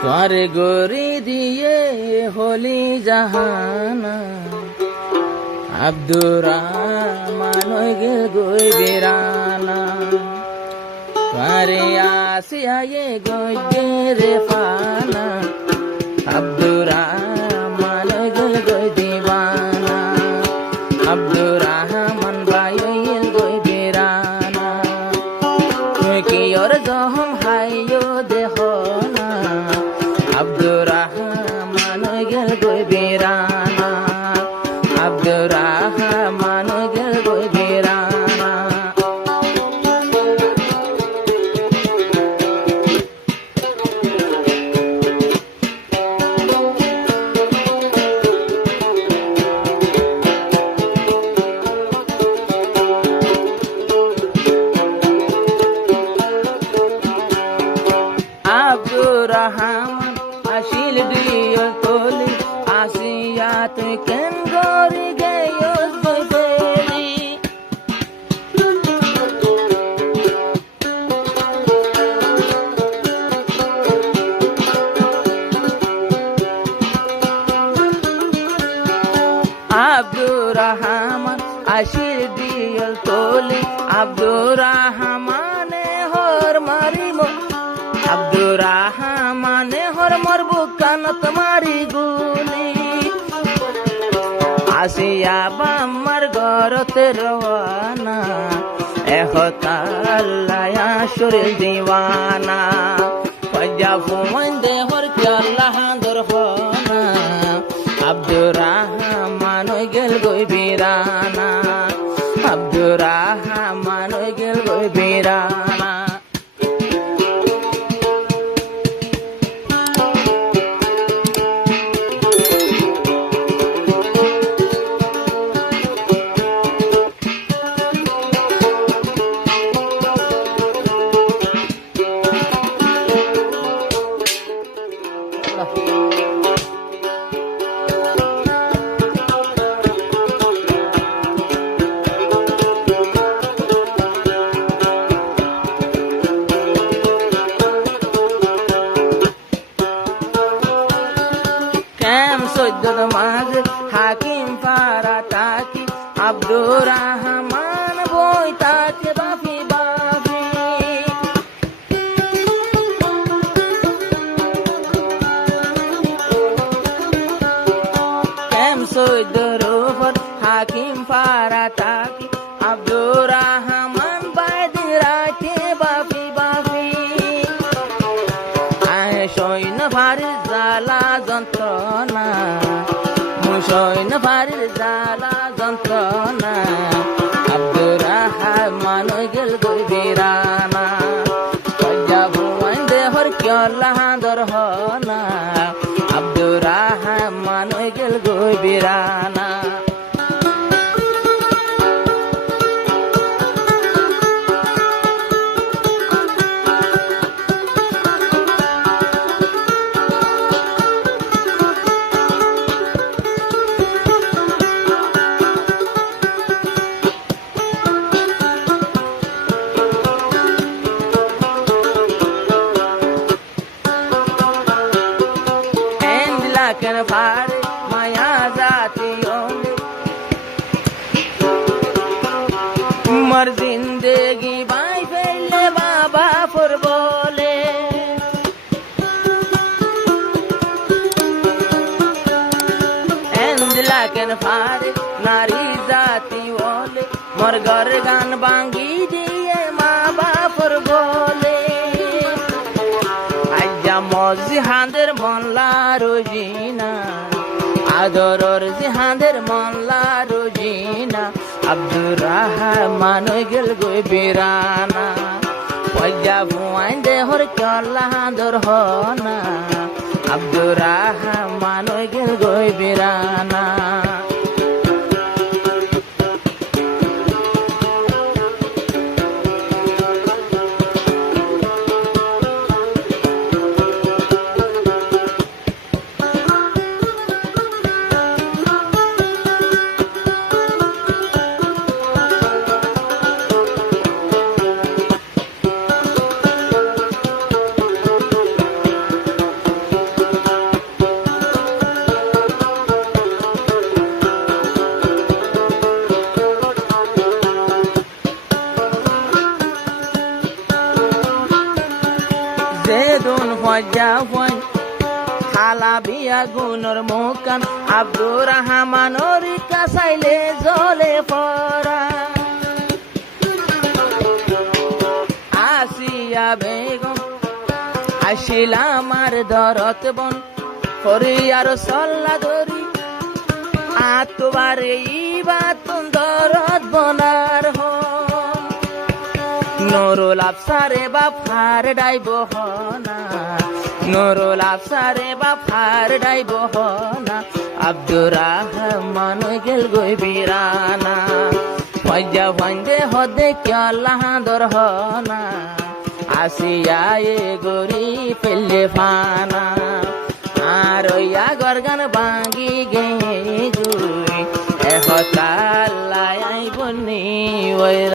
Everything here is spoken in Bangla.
তোর গরি দিয়ে হলি জাহানা আব্দুর রহমান গেল গই বেরানা তোরে আসিয়া গই রে ফানা আব্দুর রহমান গেল গই দিবানা আব্দুর রহমান ভাই গেল গই বেরানা তুই কি ওর জহম হাইও দেহ না আব্দুর রহমান গেল গই বেরানা আব্দুর রহমান গেল গই বেরানা আব্দুর রহমান আসিল দিও তোলি আসিয়াত কেন গরি গেয়স বলি আব্দুর রহমান আসিল দিও তোলি আব্দুর রহমানে হর মারিম আব্দুর রহমানে হর মোর বুকান তোমারি গুলি আসিয়া বাম্মার গরতে রওয়ানা এহতাল্লায়া শরীর দিওয়ানা পজা ফুমন দেহর চাল্লাহ দরহনা আব্দুর রহমান গেল গই বিরানা আব্দুর রহমান গেল গই বিরানা সৈয়দ মাঝ হাকিম পারা তাকি আব্দুর রহমান বই তাকে বাফি বাফি কেম সৈয়দ উপর হাকিম পারা তাকি আব্দুর রহমান বাইদি রাখে বাফি বাফি আয় সৈন্য ভারী জ্বালা যন্ত্রণা সৈন্য ভারীর জ্বালা যন্ত্রণা আব্দুর রহমান গেল গই বিরানা পজা ভুয়ান দেহর কেল্লাহ দরহনা আব্দুর রহমান গেল গই বিরানা কেন পারে মায়া জাতি মর জিন্দেগি বাই ফেললে বাবা ফর বলে এন্দিলা কেন পারে নারী জাতি বলে মর ঘর গান বাঙ্গি দিয়ে মা বাপর বলে জিহাদের মনলা রোজিনা আদরর জিহাদের মনলা রোজিনা আব্দুর রহমান গেল গই বিরানা পজা ভুয়ান দেহর কেল্লাহ দরহনা আব্দুর রহমান গেল গই বিরানা গুণ ফজা ফন খালা বিয়া গুণর মুকান আব্দুর রহমানোর কাছাইলে জলে পরা আসিয়া বেগম আসিলা আমার দরত বন ফরিয়ার সল্লা ধরি আতবারে ইবাতুন দরত বনার হন নুরুল আফসারে বাফার ডাইব হনা নুরুল আফসারে বাফার ডাইব হনা আব্দুর রহমান গেল গই বিরানা ফজা ফন্দে হদে ক্যাল্লাহ দর হনা আসিয়া এ গরি পেলে ফানা আর ইয়া গরগান বাঙ্গি গে গুই এ হতাল্লাই বনি ওই